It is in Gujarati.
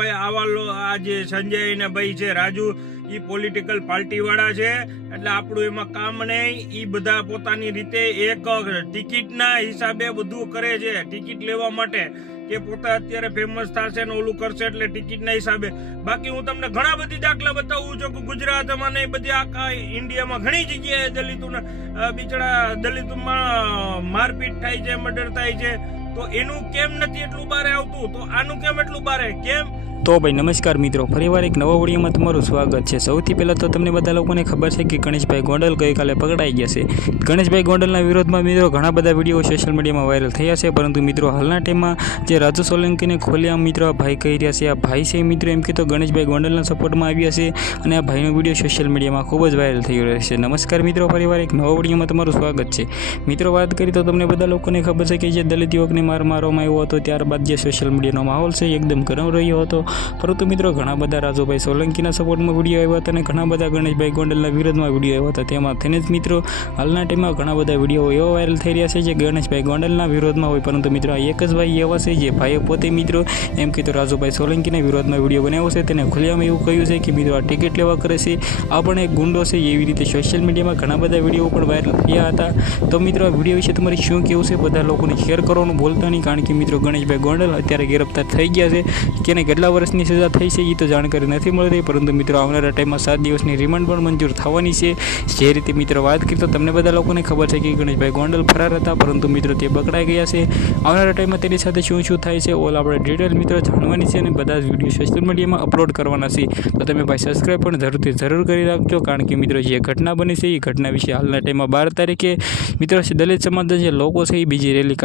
ભાઈ આ જે સંજય ને ભાઈ છે રાજુ એ પોલિટિકલ પાર્ટી વાળા છે, એટલે આપણું એમાં કામ નહીં. એ બધા પોતાની રીતે એક ટિકિટના હિસાબે બધું કરે છે, ટિકિટ લેવા માટે કે પોતે અત્યારે ફેમસ થશે ને ઓલું કરશે એટલે ટિકિટના હિસાબે. બાકી હું તમને ઘણા બધી દાખલા બતાવું છું કે ગુજરાતમાં ને બધી આખા ઇન્ડિયામાં ઘણી જગ્યાએ દલિતોને બિચારા દલિતોમાં મારપીટ થાય છે, મર્ડર થાય છે. તો એનું કેમ નથી એટલું બહાર આવતું, તો આનું કેમ એટલું બહાર કેમ? તો ભાઈ નમસ્કાર મિત્રો, ફરીવાર એક નવા વિડીયોમાં તમારું સ્વાગત છે. સૌથી પહેલાં તો તમને બધા લોકોને ખબર છે કે ગણેશભાઈ ગોંડલ ગઈકાલે પકડાઈ ગયા છે. ગણેશભાઈ ગોંડલના વિરોધમાં મિત્રો ઘણા બધા વિડીયો સોશિયલ મીડિયામાં વાયરલ થયા છે, પરંતુ મિત્રો હાલના ટાઈમમાં જે રાજુ સોલંકીને ખોલ્યા મિત્રો આ ભાઈ કહી રહ્યા છે, આ ભાઈ છે મિત્રો એમ કે તો ગણેશભાઈ ગોંડલના સપોર્ટમાં આવ્યા છે અને આ ભાઈનો વિડીયો સોશિયલ મીડિયામાં ખૂબ જ વાયરલ થઈ રહ્યો છે. નમસ્કાર મિત્રો, ફરીવાર એક નવા વિડીયોમાં તમારું સ્વાગત છે. મિત્રો વાત કરીએ તો તમને બધા લોકોને ખબર છે કે જે દલિત યુવકને મારવામાં આવ્યો હતો, ત્યારબાદ જે સોશિયલ મીડિયાનો માહોલ છે એકદમ ગરમ રહ્યો હતો. પરંતુ મિત્રો ઘણા બધા રાજુભાઈ સોલંકીના સપોર્ટમાં વિડીયો આવ્યા હતા અને ઘણા બધા ગણેશભાઈ ગોંડલના વિરોધમાં વિડીયો આવ્યા હતા. તેમાં થઈને જ મિત્રો હાલના ટાઈમમાં ઘણા બધા વિડીયો એવા વાયરલ થઈ રહ્યા છે જે ગણેશભાઈ ગોંડલના વિરોધમાં હોય, પરંતુ મિત્રો આ એક જ ભાઈ એવા છે જે ભાઈએ પોતે મિત્રો એમ કીધું રાજુભાઈ સોલંકીના વિરોધમાં વિડીયો બનાવ્યો છે. તેને ખુલ્લામાં એવું કહ્યું છે કે મિત્રો આ ટિકિટ લેવા કરે છે, આ પણ એક ગુંડો છે. એવી રીતે સોશિયલ મીડિયામાં ઘણા બધા વિડીયો પણ વાયરલ થયા હતા. તો મિત્રો આ વિડીયો વિશે તમારે શું કહેવું છે બધા લોકોને શેર કરવાનું ભૂલતા નહીં, કારણ કે મિત્રો ગણેશભાઈ ગોંડલ અત્યારે ગિરફ્તાર થઈ ગયા છે. તેને કેટલા વર્ષની સજા થઈ છે એ તો જાણકારી નથી મળતી, પરંતુ મિત્રો આવનારા ટાઈમમાં 7 દિવસની રિમાન્ડ પણ મંજૂર થવાની છે. જે રીતે મિત્રો વાત કરી તો તમને બધા લોકોને ખબર છે કે ગણેશભાઈ ગોંડલ ફરાર હતા, પરંતુ મિત્રો તે પકડાઈ ગયા છે. આવનારા ટાઈમમાં તેની સાથે શું શું થાય છે ઓલ આપણે ડિટેલ મિત્રો જાણવાની છે અને બધા જ વિડીયો સોશિયલ મીડિયામાં અપલોડ કરવાના છે. તો તમે ભાઈ સબસ્ક્રાઈબ પણ જરૂર કરી રાખજો, કારણ કે મિત્રો જે ઘટના બની છે એ ઘટના વિશે હાલના ટાઈમમાં 12 તારીખે મિત્રો દલિત સમાજના જે લોકો છે એ બીજી રેલી